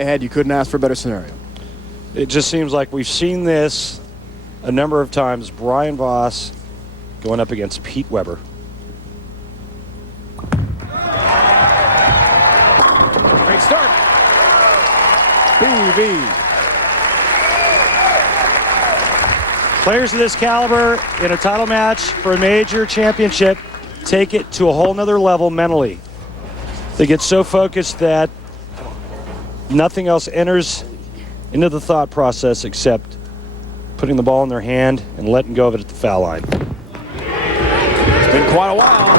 ahead. You couldn't ask for a better scenario. It just seems like we've seen this a number of times. Brian-Voss going up against Pete Weber. Great start. BV. Players of this caliber in a title match for a major championship take it to a whole nother level mentally. They get so focused that nothing else enters into the thought process except putting the ball in their hand and letting go of it at the foul line. It's been quite a while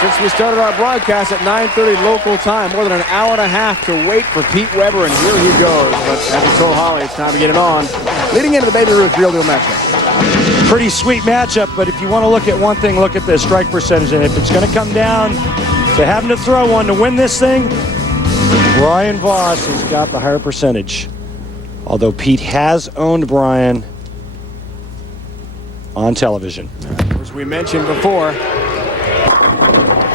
since we started our broadcast at 9:30 local time. More than an hour and a half to wait for Pete Weber, and here he goes. But as we told Holly, it's time to get it on. Leading into the Baby Ruth Real Deal matchup. Pretty sweet matchup, but if you want to look at one thing, look at the strike percentage. And if it's going to come down to having to throw one to win this thing, Brian-Voss has got the higher percentage. Although Pete has owned Brian on television. As we mentioned before,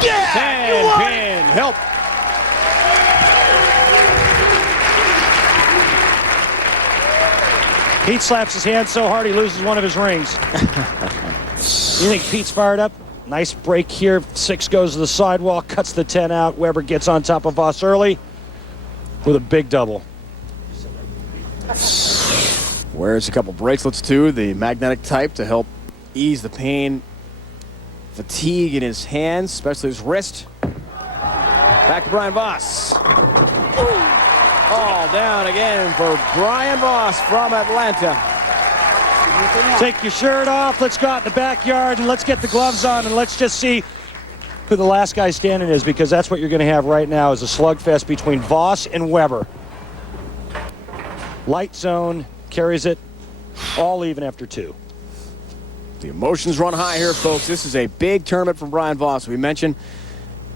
10-pin help. Pete slaps his hand so hard he loses one of his rings. You think Pete's fired up? Nice break here. 6 goes to the sidewall, cuts the 10 out. Weber gets on top of Voss early with a big double. Wears a couple bracelets too, the magnetic type, to help ease the pain, fatigue in his hands, especially his wrist. Back to Brian-Voss. All down again for Brian-Voss from Atlanta. Take your shirt off, let's go out in the backyard and let's get the gloves on and let's just see who the last guy standing is, because that's what you're going to have right now is a slugfest between Voss and Weber. Light zone carries it all even after 2. The emotions run high here, folks. This is a big tournament from Brian-Voss. We mentioned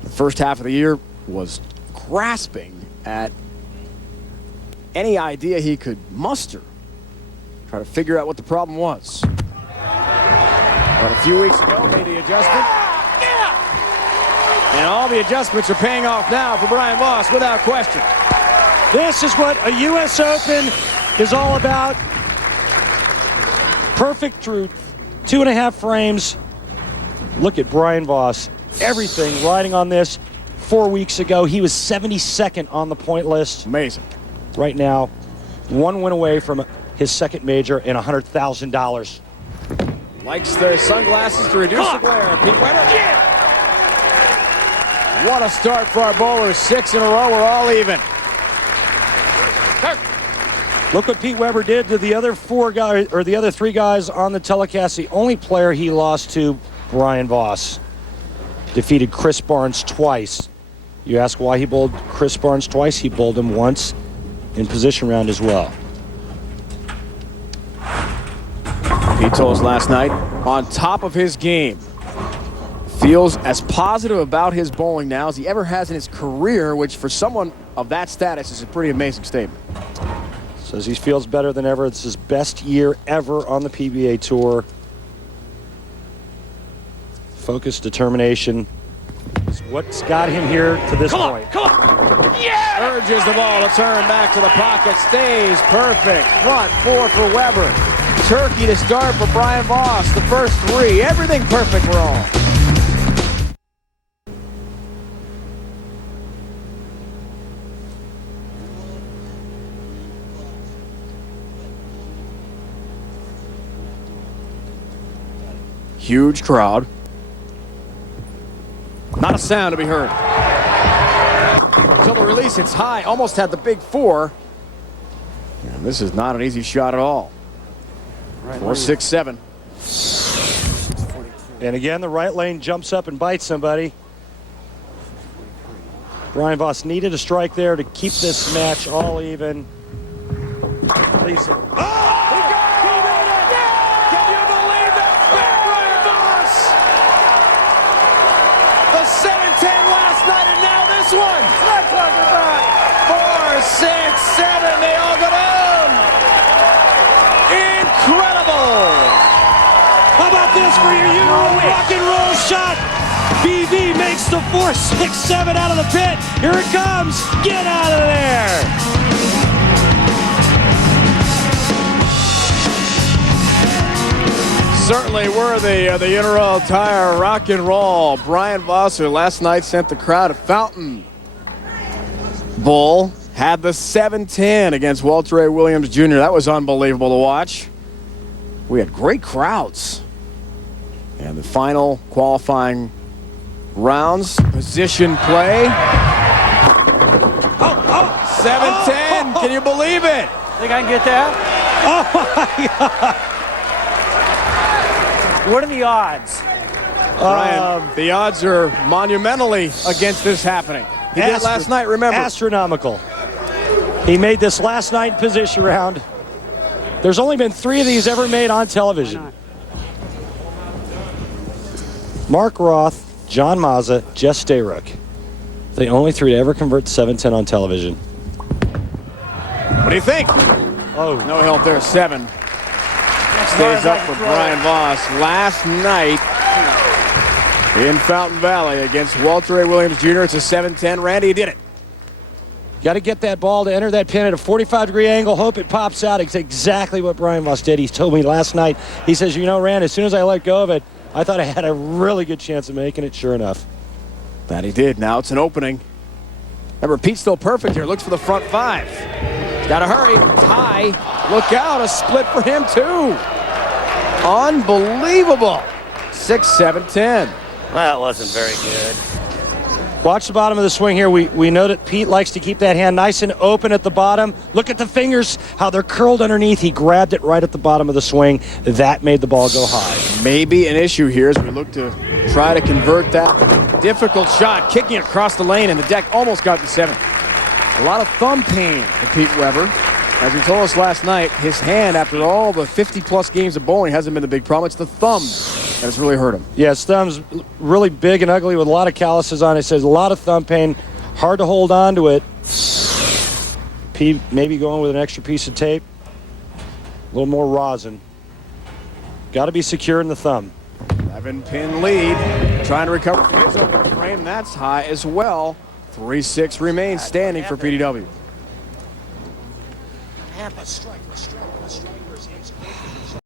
the first half of the year was grasping at any idea he could muster. Try to figure out what the problem was. But a few weeks ago, made the adjustment. And all the adjustments are paying off now for Brian-Voss without question. This is what a U.S. Open is all about. Perfect through 2.5 frames. Look at Brian-Voss. Everything riding on this. 4 weeks ago, he was 72nd on the point list. Amazing. Right now, 1 win away from his second major and $100,000. Likes the sunglasses to reduce the glare. Pete Weber. Yeah! What a start for our bowlers. 6 in a row. We're all even. Look what Pete Weber did to the other 4 guys, or the other 3 guys on the telecast. The only player he lost to, Brian-Voss. Defeated Chris Barnes twice. You ask why he bowled Chris Barnes twice? He bowled him once in position round as well. Pete told us last night, on top of his game. Feels as positive about his bowling now as he ever has in his career, which for someone of that status is a pretty amazing statement. Says he feels better than ever. It's his best year ever on the PBA Tour. Focus, determination is what's got him here to this point. Come on! Yeah! Urges the ball to turn back to the pocket. Stays perfect. Front 4 for Weber. Turkey to start for Brian-Voss. The first 3. Everything perfect for all. Huge crowd. Not a sound to be heard. Until the release, it's high. Almost had the big 4. And this is not an easy shot at all. 4, 6, 7. And again, the right lane jumps up and bites somebody. Brian-Voss needed a strike there to keep this match all even. Lisa. One. Let's talk about 4, 6, 7. They all go down. Incredible. How about this for your rock and roll shot? BV makes the 4, 6, 7 out of the pit. Here it comes. Get out of there. certainly worthy of the Inter Tire Rock and Roll. Brian-Voss, who last night sent the crowd a fountain bowl, had the 7-10 against Walter A. Williams Jr. That was unbelievable to watch. We had great crowds. And the final qualifying rounds, position play. 7-10, can you believe it? Think I can get that? Oh my God! What are the odds? Brian, the odds are monumentally against this happening. He did it last night, remember? Astronomical. He made this last night position round. There's only been 3 of these ever made on television. Mark Roth, John Mazza, Jess Stayrook. The only 3 to ever convert 7-10 on television. What do you think? Oh, No help there, 7. Stays up for Brian-Voss. Last night in Fountain Valley against Walter A. Williams Jr. It's a 7-10. Randy, you did it. got to get that ball to enter that pin at a 45-degree angle. Hope it pops out. It's exactly what Brian-Voss did. He told me last night. He says, you know, Rand, as soon as I let go of it, I thought I had a really good chance of making it. Sure enough. That he did. Now it's an opening. Remember, Pete's still perfect here. Looks for the front 5. Got to hurry. Tie. Look out. A split for him, too. Unbelievable. 6, 7, 10. That wasn't very good. Watch the bottom of the swing here. We know that Pete likes to keep that hand nice and open at the bottom. Look at the fingers, how they're curled underneath. He grabbed it right at the bottom of the swing. That made the ball go high. Maybe an issue here as we look to try to convert that difficult shot. Kicking it across the lane, and the deck almost got to 7. A lot of thumb pain for Pete Weber. As he told us last night, his hand, after all the 50-plus games of bowling, hasn't been the big problem. It's the thumb that has really hurt him. Yeah, his thumb's really big and ugly with a lot of calluses on it. It says a lot of thumb pain. Hard to hold on to it. Pete maybe going with an extra piece of tape. A little more rosin. Got to be secure in the thumb. 7-pin lead. Trying to recover from his open frame. That's high as well. 3-6 remains standing for PDW. A strike versus hands.